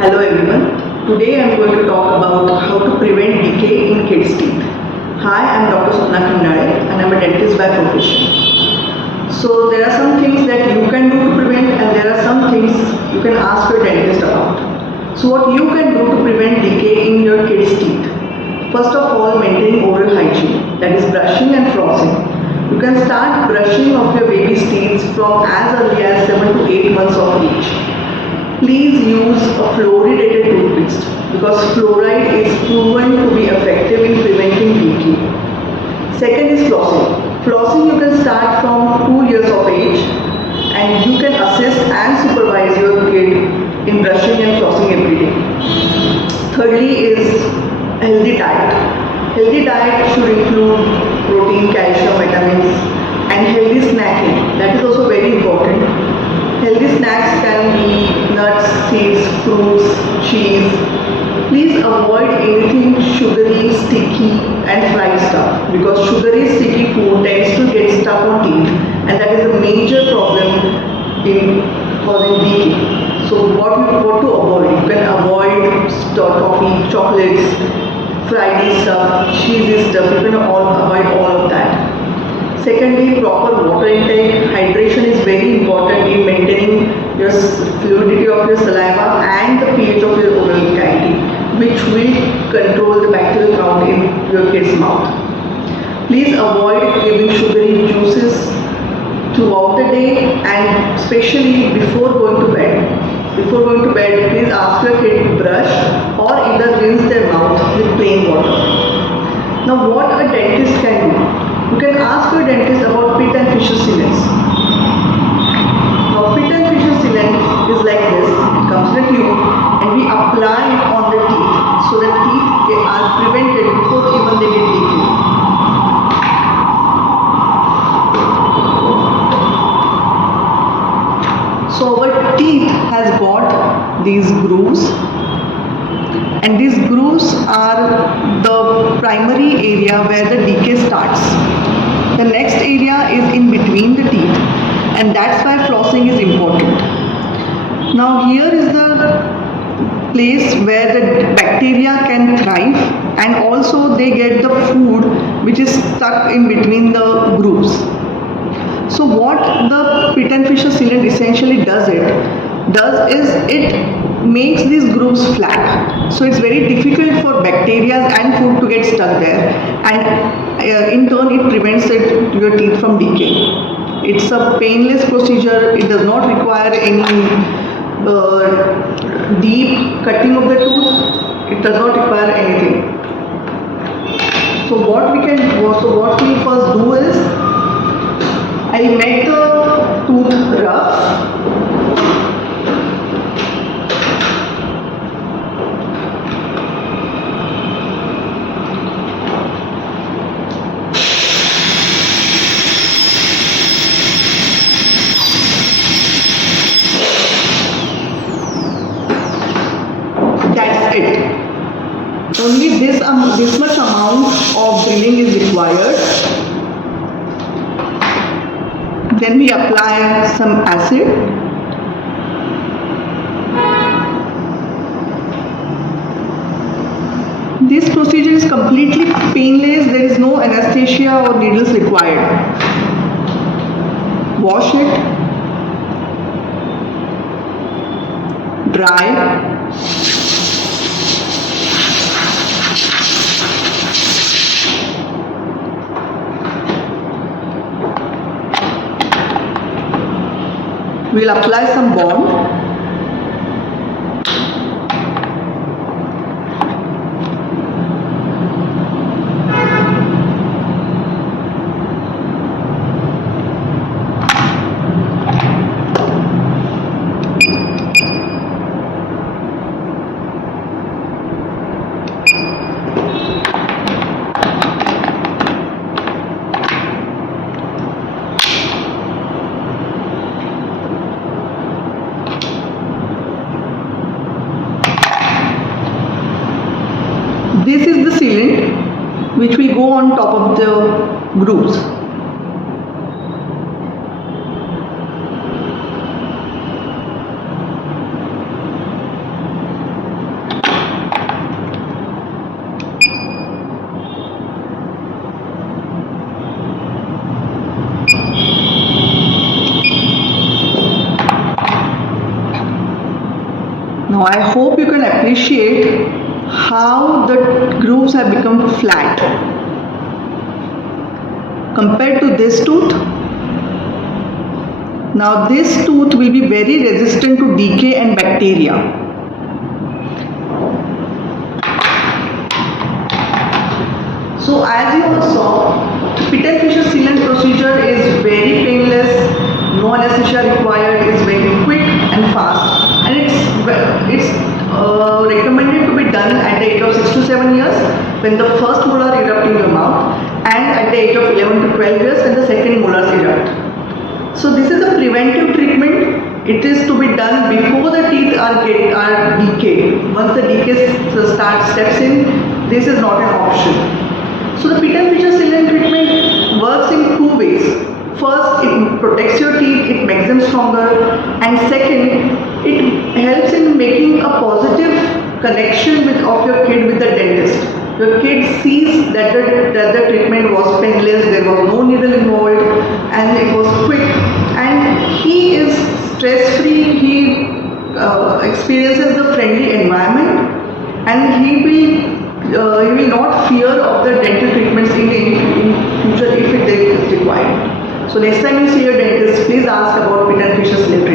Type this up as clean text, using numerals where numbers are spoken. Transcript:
Hello everyone. Today I am going to talk about how to prevent decay in kids' teeth. Hi, I am Dr.Swapna and I am a dentist by profession. So there are some things that you can do to prevent and there are some things you can ask your dentist about. So what you can do to prevent decay in your kids' teeth? First of all, maintaining oral hygiene, that is brushing and flossing. You can start brushing of your baby's teeth from as early as 7 to 8 months of age. Please use a fluoridated toothpaste because fluoride is proven to be effective in preventing decay. Second is flossing. Flossing you can start from 2 years of age and you can assist and supervise your kid in brushing and flossing every day. Thirdly is healthy diet. Healthy diet should include protein, calcium, vitamins and healthy snacking. That is also very important. Healthy snacks can be nuts, seeds, fruits, cheese. Please avoid anything sugary, sticky and fried stuff because sugary, sticky food tends to get stuck on teeth and that is a major problem in causing decay. So what to avoid? You can avoid coffee, chocolates, fried stuff, cheesy stuff. You can avoid all of that. Secondly, proper water intake. Hydration is very important in maintaining your fluidity of your saliva and the pH of your oral cavity, which will control the bacterial count in your kid's mouth. Please avoid giving sugary juices throughout the day and especially before going to bed. Before going to bed, please ask your kid to brush or either rinse their mouth with plain water. Now, what a dentist can do? You can ask your dentist about pit and fissure sealants. Now, pit and fissure sealant is like this. It comes in a tube and we apply it on the teeth so that teeth are prevented before even they get decay. So our teeth has got these grooves and these grooves are the primary area where the decay starts. The next area is in between the teeth and that's why flossing is important. Now here is the place where the bacteria can thrive and also they get the food which is stuck in between the grooves. So what the pit and fissure sealant essentially does is it makes these grooves flat. So it's very difficult for bacteria and food to get stuck there and in turn it prevents your teeth from decay. It's a painless procedure. It does not require any deep cutting of the tooth. It does not require anything. So what we first do is I'll make the tooth rough. That's it. Only this much amount of drilling is required. Then we apply some acid. This procedure is completely painless. There is no anesthesia or needles required. Wash it. Dry. We'll apply some bond. This is the sealant which will go on top of the grooves. Now I hope you can appreciate how the grooves have become flat compared to this tooth. Now this tooth will be very resistant to decay and bacteria. So as you all saw, the pit and fissure sealant procedure is very painless, no anesthesia required, is very quick and fast, and it's recommended to be done at the age of 6 to 7 years when the first molar erupt in your mouth, and at the age of 11 to 12 years when the second molars erupt. So this is a preventive treatment. It is to be done before the teeth are decayed. Once the decay steps in, this is not an option. So the pit and fissure sealant treatment works in two ways. First, it protects your teeth, it makes them stronger, and second, it helps in making a positive connection of your kid with the dentist. Your kid sees that the treatment was painless, there was no needle involved, and it was quick, and he is stress-free, he experiences the friendly environment, and he will not fear of the dental treatments in future if it is required. So next time you see your dentist, please ask about pit and fissure sealant.